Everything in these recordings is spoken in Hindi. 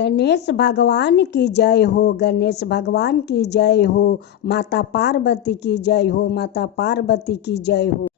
गणेश भगवान की जय हो, गणेश भगवान की जय हो, माता पार्वती की जय हो, माता पार्वती की जय हो।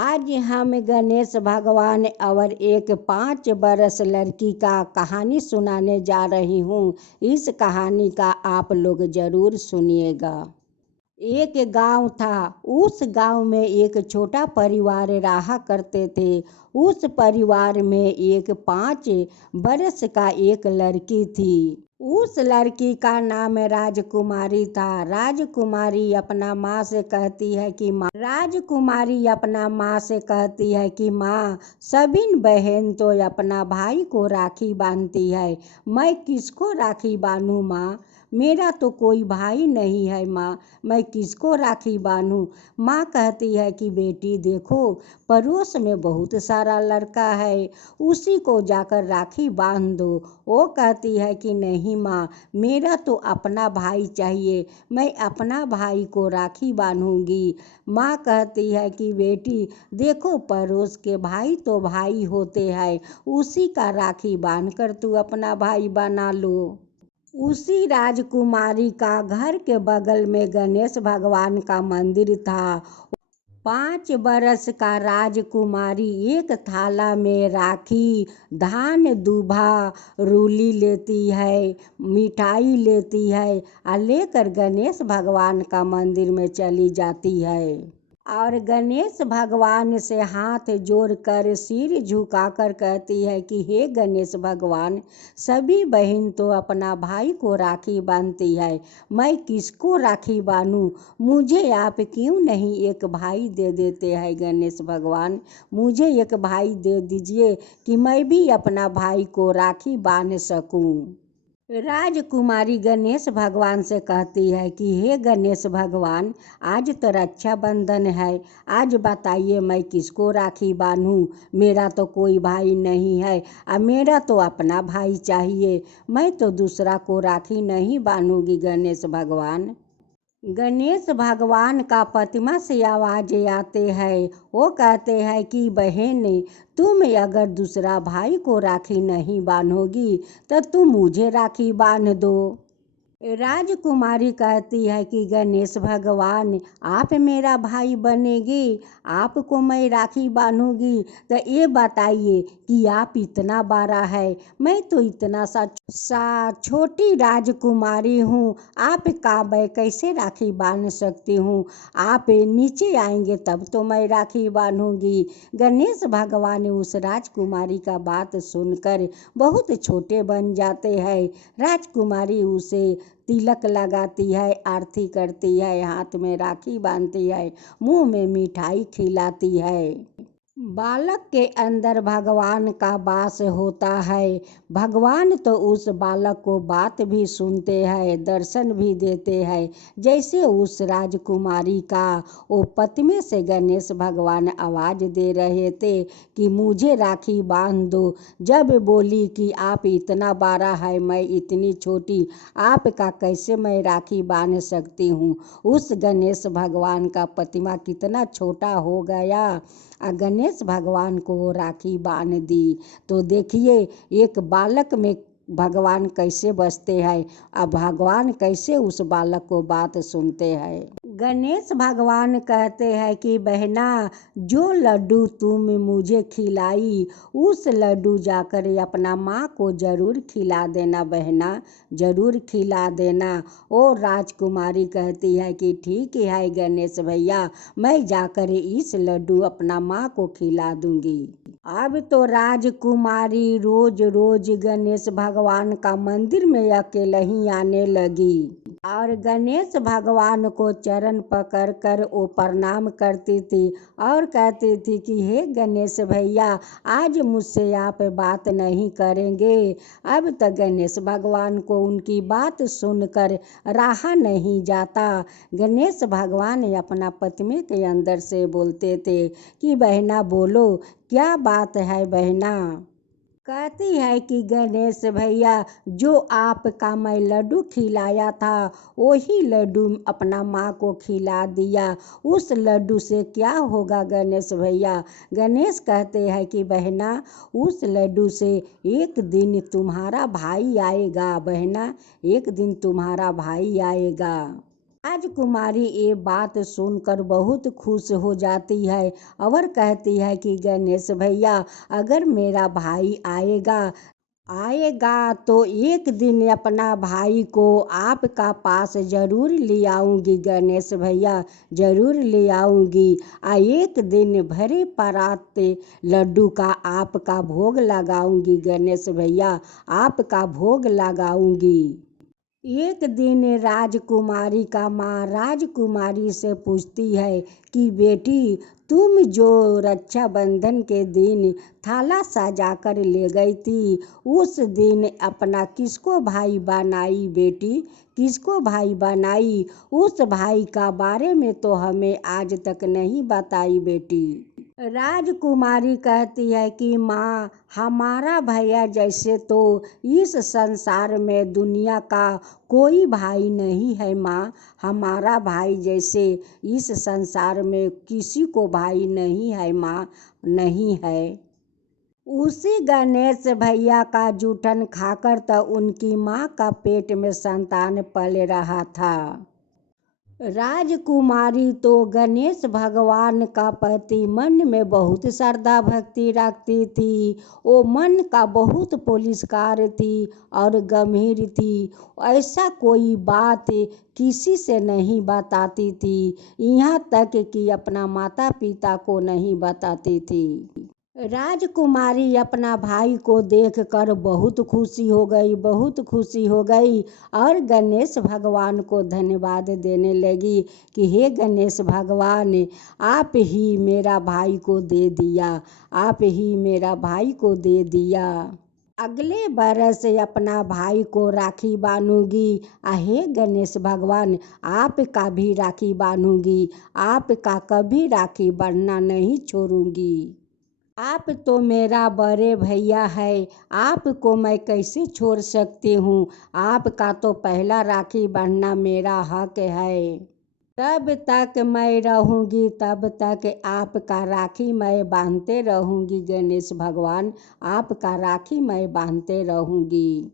आज हम गणेश भगवान और एक 5 बरस लड़की का कहानी सुनाने जा रही हूँ। इस कहानी का आप लोग जरूर सुनिएगा। एक गांव था। उस गांव में एक छोटा परिवार रहा करते थे। उस परिवार में एक 5 बरस का एक लड़की थी। उस लड़की का नाम राजकुमारी था। राजकुमारी अपना माँ से कहती है कि माँ सभी बहन तो अपना भाई को राखी बांधती है, मैं किसको राखी बांधूं माँ? मेरा तो कोई भाई नहीं है माँ, मैं किसको राखी बांधूं? माँ कहती है कि बेटी देखो, पड़ोस में बहुत सारा लड़का है, उसी को जाकर राखी बांध दो। वो कहती है कि नहीं माँ, मेरा तो अपना भाई चाहिए, मैं अपना भाई को राखी बांधूंगी। माँ कहती है कि बेटी देखो, पड़ोस के भाई तो भाई होते हैं, उसी का राखी बांधकर तू अपना भाई बना लो। उसी राजकुमारी का घर के बगल में गणेश भगवान का मंदिर था। 5 बरस का राजकुमारी एक थाला में राखी, धान दूभा, रूली लेती है, मिठाई लेती है और लेकर गणेश भगवान का मंदिर में चली जाती है। और गणेश भगवान से हाथ जोड़कर सिर झुकाकर कहती है कि हे गणेश भगवान, सभी बहन तो अपना भाई को राखी बांधती है, मैं किसको राखी बांधूं? मुझे आप क्यों नहीं एक भाई दे देते हैं? गणेश भगवान, मुझे एक भाई दे दीजिए कि मैं भी अपना भाई को राखी बांध सकूं। राजकुमारी गणेश भगवान से कहती है कि हे गणेश भगवान, आज तो रक्षाबंधन है, आज बताइए मैं किसको राखी बांधूं? मेरा तो कोई भाई नहीं है और मेरा तो अपना भाई चाहिए, मैं तो दूसरा को राखी नहीं बांधूंगी गणेश भगवान। गणेश भगवान का प्रतिमा से आवाज आते हैं। वो कहते हैं कि बहन, तुम अगर दूसरा भाई को राखी नहीं बांधोगी तो तुम मुझे राखी बांध दो। राजकुमारी कहती है कि गणेश भगवान, आप मेरा भाई बनेगी, आपको मैं राखी बांधूंगी, तो ये बताइए कि आप इतना बड़ा है, मैं तो इतना सा छोटी राजकुमारी हूँ, आप का मैं कैसे राखी बांध सकती हूँ? आप नीचे आएंगे तब तो मैं राखी बांधूंगी। गणेश भगवान उस राजकुमारी का बात सुनकर बहुत छोटे बन जाते हैं। राजकुमारी उसे तिलक लगाती है, आरती करती है, हाथ में राखी बांधती है, मुंह में मिठाई खिलाती है। बालक के अंदर भगवान का वास होता है। भगवान तो उस बालक को बात भी सुनते हैं, दर्शन भी देते हैं। जैसे उस राजकुमारी का वो प्रतिमा से गणेश भगवान आवाज दे रहे थे कि मुझे राखी बांध दो। जब बोली कि आप इतना बड़ा है, मैं इतनी छोटी, आपका कैसे मैं राखी बांध सकती हूँ? उस गणेश भगवान का प्रतिमा कितना छोटा हो गया। गणेश भगवान को राखी बांध दी। तो देखिए एक बालक में भगवान कैसे बसते हैं, अब भगवान कैसे उस बालक को बात सुनते हैं। गणेश भगवान कहते हैं कि बहना, जो लड्डू तुम मुझे खिलाई, उस लड्डू जाकर अपना माँ को जरूर खिला देना बहना, जरूर खिला देना। और राजकुमारी कहती है कि ठीक है गणेश भैया, मैं जाकर इस लड्डू अपना माँ को खिला दूंगी। अब तो राजकुमारी रोज रोज गणेश भगवान का मंदिर में अकेले ही आने लगी और गणेश भगवान को चरण पकड़ कर वो प्रणाम करती थी और कहती थी कि हे गणेश भैया, आज मुझसे आप बात नहीं करेंगे। अब तक गणेश भगवान को उनकी बात सुनकर रहा नहीं जाता। गणेश भगवान अपना प्रतिमा के अंदर से बोलते थे कि बहना बोलो, क्या बात है बहना? कहती है कि गणेश भैया, जो आपका मैं लड्डू खिलाया था वही लड्डू अपना माँ को खिला दिया, उस लड्डू से क्या होगा गणेश भैया। गणेश कहते हैं कि बहना, उस लड्डू से एक दिन तुम्हारा भाई आएगा बहना, एक दिन तुम्हारा भाई आएगा। राजकुमारी ये बात सुनकर बहुत खुश हो जाती है और कहती है कि गणेश भैया, अगर मेरा भाई आएगा आएगा तो एक दिन अपना भाई को आपका पास जरूर ले आऊँगी गणेश भैया, जरूर ले आऊँगी। एक दिन भरे परात लड्डू का आपका भोग लगाऊंगी गणेश भैया, आपका भोग लगाऊंगी। एक दिन राजकुमारी का माँ राजकुमारी से पूछती है कि बेटी, तुम जो रक्षाबंधन के दिन थाला सजा कर ले गई थी, उस दिन अपना किसको भाई बनाई बेटी, किसको भाई बनाई। उस भाई का बारे में तो हमें आज तक नहीं बताई बेटी। राजकुमारी कहती है कि माँ, हमारा भैया जैसे तो इस संसार में दुनिया का कोई भाई नहीं है माँ, हमारा भाई जैसे इस संसार में किसी को भाई नहीं है माँ, नहीं है। उसी गणेश भैया का जूठन खाकर तो उनकी माँ का पेट में संतान पल रहा था। राजकुमारी तो गणेश भगवान का प्रति मन में बहुत श्रद्धा भक्ति रखती थी, वो मन का बहुत पुलिसकार थी और गंभीर थी, ऐसा कोई बात किसी से नहीं बताती थी, यहाँ तक कि अपना माता पिता को नहीं बताती थी। राजकुमारी अपना भाई को देखकर बहुत खुशी हो गई, बहुत खुशी हो गई और गणेश भगवान को धन्यवाद देने लगी कि हे गणेश भगवान, आप ही मेरा भाई को दे दिया, आप ही मेरा भाई को दे दिया। अगले बरस अपना भाई को राखी बांधूंगी। हे गणेश भगवान, आपका भी राखी बांधूंगी, आपका कभी राखी बांधना नहीं छोड़ूंगी। आप तो मेरा बड़े भैया है, आपको मैं कैसे छोड़ सकती हूँ, आपका तो पहला राखी बांधना मेरा हक है। तब तक मैं रहूँगी, तब तक आपका राखी मैं बांधते रहूँगी गणेश भगवान, आपका राखी मैं बांधते रहूँगी।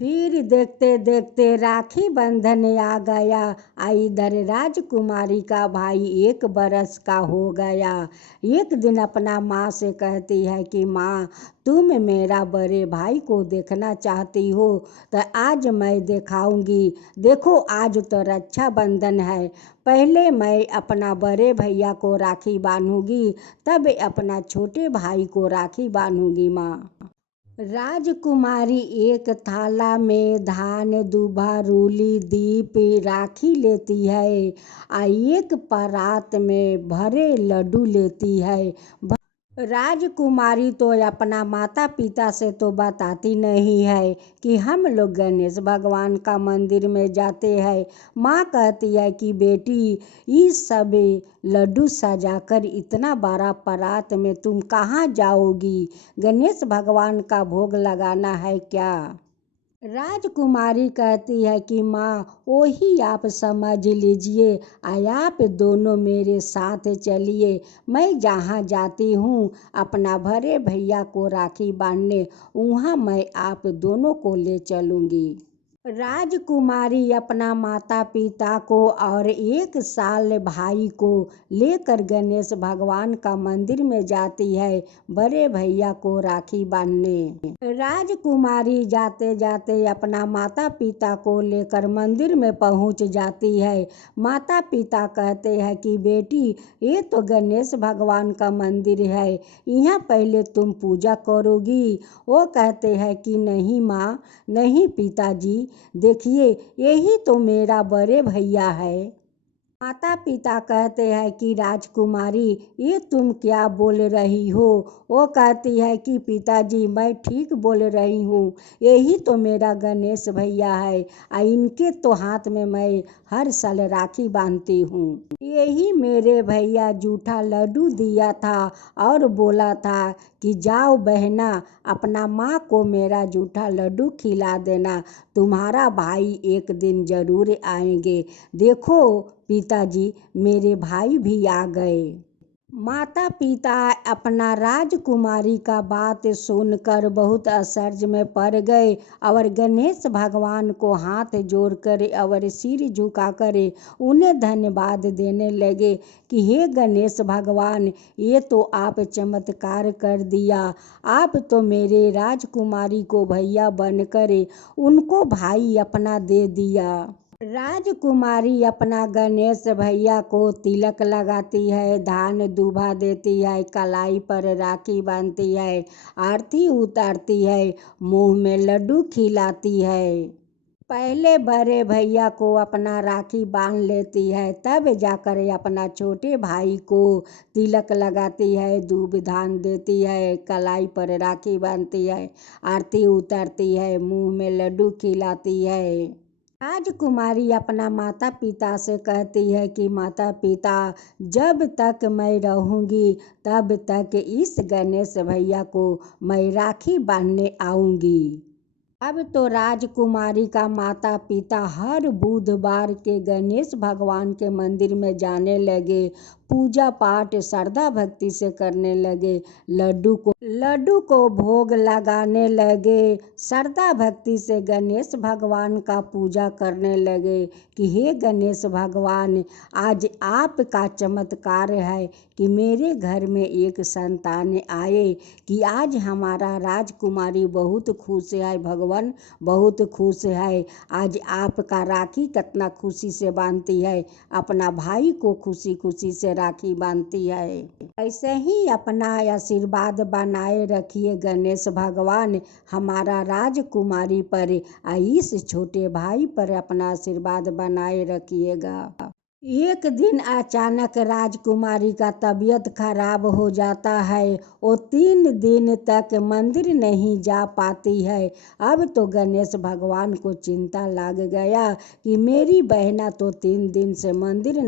फिर देखते देखते राखी बंधन आ गया। इधर राजकुमारी का भाई 1 बरस का हो गया। एक दिन अपना माँ से कहती है कि माँ, तुम मेरा बड़े भाई को देखना चाहती हो तो आज मैं दिखाऊंगी। देखो आज तो रक्षाबंधन है, पहले मैं अपना बड़े भैया को राखी बांधूंगी, तब अपना छोटे भाई को राखी बांधूंगी माँ। राजकुमारी एक थाला में धान, दूबा, रूली, दीप, राखी लेती है, एक परात में भरे लड्डू लेती है। राजकुमारी तो अपना माता पिता से तो बताती नहीं है कि हम लोग गणेश भगवान का मंदिर में जाते हैं। माँ कहती है कि बेटी, इस सब लड्डू सजाकर इतना बड़ा परात में तुम कहाँ जाओगी, गणेश भगवान का भोग लगाना है क्या। राजकुमारी कहती है कि माँ, वही आप समझ लीजिए, आप दोनों मेरे साथ चलिए, मैं जहाँ जाती हूँ अपना बड़े भैया को राखी बांधने, वहाँ मैं आप दोनों को ले चलूँगी। राजकुमारी अपना माता पिता को और 1 साल भाई को लेकर गणेश भगवान का मंदिर में जाती है बड़े भैया को राखी बांधने। राजकुमारी जाते जाते अपना माता पिता को लेकर मंदिर में पहुंच जाती है। माता पिता कहते हैं कि बेटी, ये तो गणेश भगवान का मंदिर है, यहाँ पहले तुम पूजा करोगी। वो कहते हैं कि नहीं माँ, नहीं पिताजी, देखिए यही तो मेरा बड़े भैया है। माता पिता कहते हैं कि राजकुमारी ये तुम क्या बोल रही हो। वो कहती है कि पिताजी मैं ठीक बोल रही हूँ, यही तो मेरा गणेश भैया है। इनके तो हाथ में मैं हर साल राखी बांधती हूँ। यही मेरे भैया जूठा लड्डू दिया था और बोला था कि जाओ बहना अपना माँ को मेरा जूठा लड्डू खिला देना, तुम्हारा भाई एक दिन जरूर आएंगे। देखो पिताजी मेरे भाई भी आ गए। माता पिता अपना राजकुमारी का बात सुनकर बहुत आश्चर्य में पड़ गए और गणेश भगवान को हाथ जोड़कर और सिर झुकाकर उन्हें धन्यवाद देने लगे कि हे गणेश भगवान, ये तो आप चमत्कार कर दिया। आप तो मेरे राजकुमारी को भैया बनकर उनको भाई अपना दे दिया। राजकुमारी अपना गणेश भैया को तिलक लगाती है, धान दूभा देती है, कलाई पर राखी बांधती है, आरती उतारती है, मुंह में लड्डू खिलाती है। पहले बड़े भैया को अपना राखी बांध लेती है, तब जाकर अपना छोटे भाई को तिलक लगाती है, दूब धान देती है, कलाई पर राखी बांधती है, आरती उतारती है, मुंह में लड्डू खिलाती है। राजकुमारी अपना माता पिता से कहती है कि माता पिता, जब तक मैं रहूंगी तब तक इस गणेश भैया को मैं राखी बांधने आऊंगी। अब तो राजकुमारी का माता पिता हर बुधवार के गणेश भगवान के मंदिर में जाने लगे, पूजा पाठ श्रद्धा भक्ति से करने लगे, लड्डू को भोग लगाने लगे, श्रद्धा भक्ति से गणेश भगवान का पूजा करने लगे कि हे गणेश भगवान, आज आपका चमत्कार है कि मेरे घर में एक संतान आए, कि आज हमारा राजकुमारी बहुत खुश है, भगवान बहुत खुश है। आज आपका राखी कितना खुशी से बांधती है, अपना भाई को खुशी खुशी से राखी बांधती है। ऐसे ही अपना आशीर्वाद बनाए रखिए गणेश भगवान, हमारा राजकुमारी पर, इस छोटे भाई पर अपना आशीर्वाद बनाए रखिएगा। एक दिन अचानक राजकुमारी का तबीयत खराब हो जाता है, वो 3 दिन तक मंदिर नहीं जा पाती है। अब तो गणेश भगवान को चिंता लग गया कि मेरी बहना तो 3 दिन से मंदिर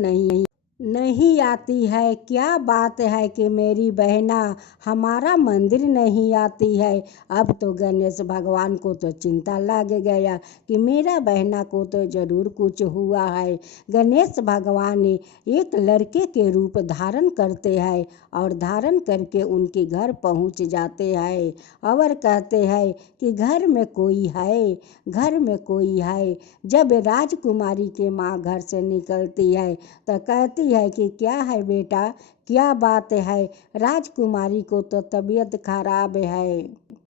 नहीं आती है, क्या बात है कि मेरी बहना हमारा मंदिर नहीं आती है। अब तो गणेश भगवान को तो चिंता लग गया कि मेरा बहना को तो जरूर कुछ हुआ है। गणेश भगवान एक लड़के के रूप धारण करते हैं और धारण करके उनके घर पहुंच जाते हैं और कहते हैं कि घर में कोई है, घर में कोई है। जब राजकुमारी के माँ घर से निकलती है तो कहती है कि क्या है बेटा, क्या बात है, राजकुमारी को तो तबीयत खराब है।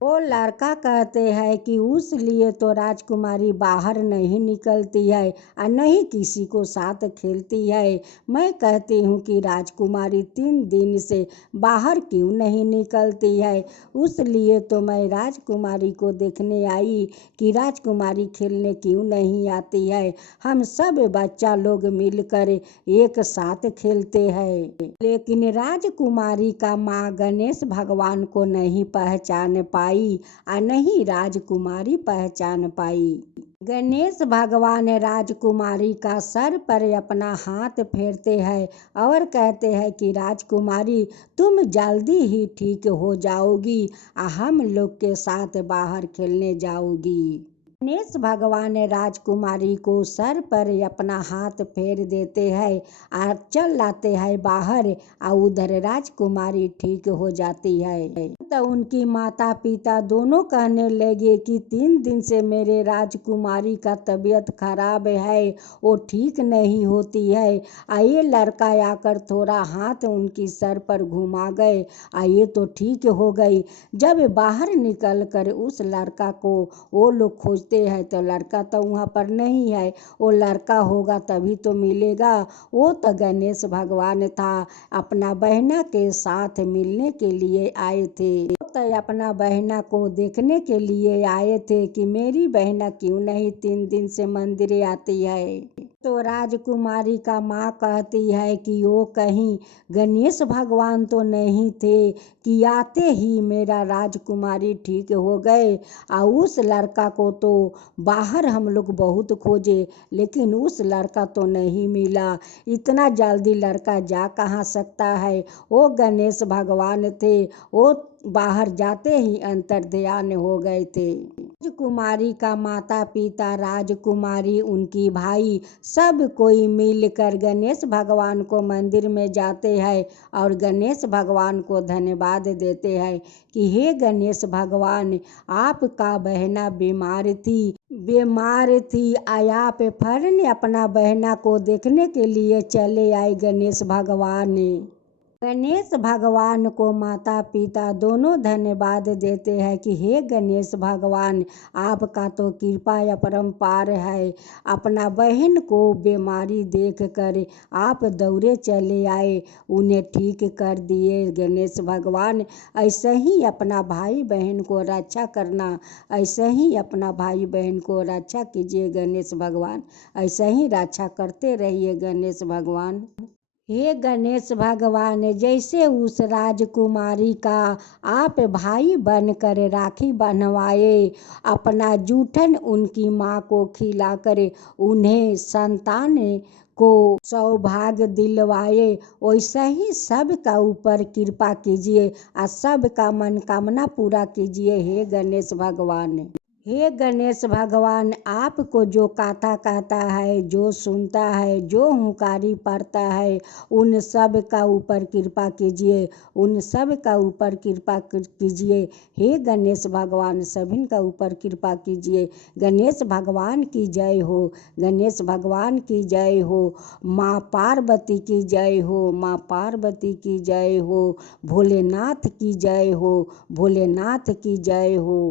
वो लड़का कहते हैं कि उस लिए तो राजकुमारी बाहर नहीं निकलती है और नहीं किसी को साथ खेलती है। मैं कहती हूँ कि राजकुमारी 3 दिन से बाहर क्यों नहीं निकलती है, उस लिए तो मैं राजकुमारी को देखने आई कि राजकुमारी खेलने क्यों नहीं आती है। हम सब बच्चा लोग मिलकर एक साथ खेलते हैं। लेकिन राजकुमारी का माँ गणेश भगवान को नहीं पहचान पाई और नहीं राजकुमारी पहचान पाई। गणेश भगवान राजकुमारी का सर पर अपना हाथ फेरते हैं और कहते हैं कि राजकुमारी तुम जल्दी ही ठीक हो जाओगी और हम लोग के साथ बाहर खेलने जाओगी। गणेश भगवान राजकुमारी को सर पर अपना हाथ फेर देते हैं और चल लाते हैं बाहर और उधर राजकुमारी ठीक हो जाती है। तो उनकी माता पिता दोनों कहने लगे कि 3 दिन से मेरे राजकुमारी का तबीयत खराब है, वो ठीक नहीं होती है। ये लड़का आकर थोड़ा हाथ उनकी सर पर घुमा गए, ये तो ठीक हो गई। जब बाहर निकल कर उस लड़का को वो लोग खोजते हैं तो लड़का तो वहाँ पर नहीं है, वो लड़का होगा तभी तो मिलेगा। वो तो गणेश भगवान था, अपना बहना के साथ मिलने के लिए आए थे। तो अपना बहना को देखने के लिए आए थे कि मेरी बहना क्यों नहीं 3 दिन से मंदिर आती है। तो राजकुमारी का माँ कहती है कि वो कहीं गणेश भगवान तो नहीं थे कि आते ही मेरा राजकुमारी ठीक हो गए। और उस लड़का को तो बाहर हम लोग बहुत खोजे, लेकिन उस लड़का तो नहीं मिला। इतना जल्दी लड़का जा कहाँ सकता है। वो गणेश भगवान थे, वो बाहर जाते ही अंतर्ध्यान हो गए थे। राजकुमारी का माता पिता, राजकुमारी, उनकी भाई, सब कोई मिलकर गणेश भगवान को मंदिर में जाते हैं और गणेश भगवान को धन्यवाद देते हैं कि हे गणेश भगवान, आपका बहना बीमार थी आया पे फरने अपना बहना को देखने के लिए चले आए गणेश भगवान। गणेश भगवान को माता पिता दोनों धन्यवाद देते हैं कि हे गणेश भगवान, आपका तो कृपा अपरंपार है। अपना बहन को बीमारी देख कर आप दौड़े चले आए, उन्हें ठीक कर दिए गणेश भगवान। ऐसे ही अपना भाई बहन को रक्षा करना, ऐसे ही अपना भाई बहन को रक्षा कीजिए गणेश भगवान, ऐसे ही रक्षा करते रहिए गणेश भगवान। हे गणेश भगवान, जैसे उस राजकुमारी का आप भाई बनकर राखी बंधवाए, अपना जूठन उनकी माँ को खिलाकर उन्हें संतान को सौभाग्य दिलवाए, वैसे ही सबका ऊपर कृपा कीजिए और सबका मनोकामना पूरा कीजिए हे गणेश भगवान। हे गणेश भगवान, आपको जो कथा कहता है, जो सुनता है, जो हुंकारी पड़ता है, उन सब का ऊपर कृपा कीजिए, उन सब का ऊपर कृपा कीजिए हे गणेश भगवान, सभी का ऊपर कृपा कीजिए। गणेश भगवान की जय हो, गणेश भगवान की जय हो, माँ पार्वती की जय हो, माँ पार्वती की जय हो, भोलेनाथ की जय हो, भोलेनाथ की जय हो।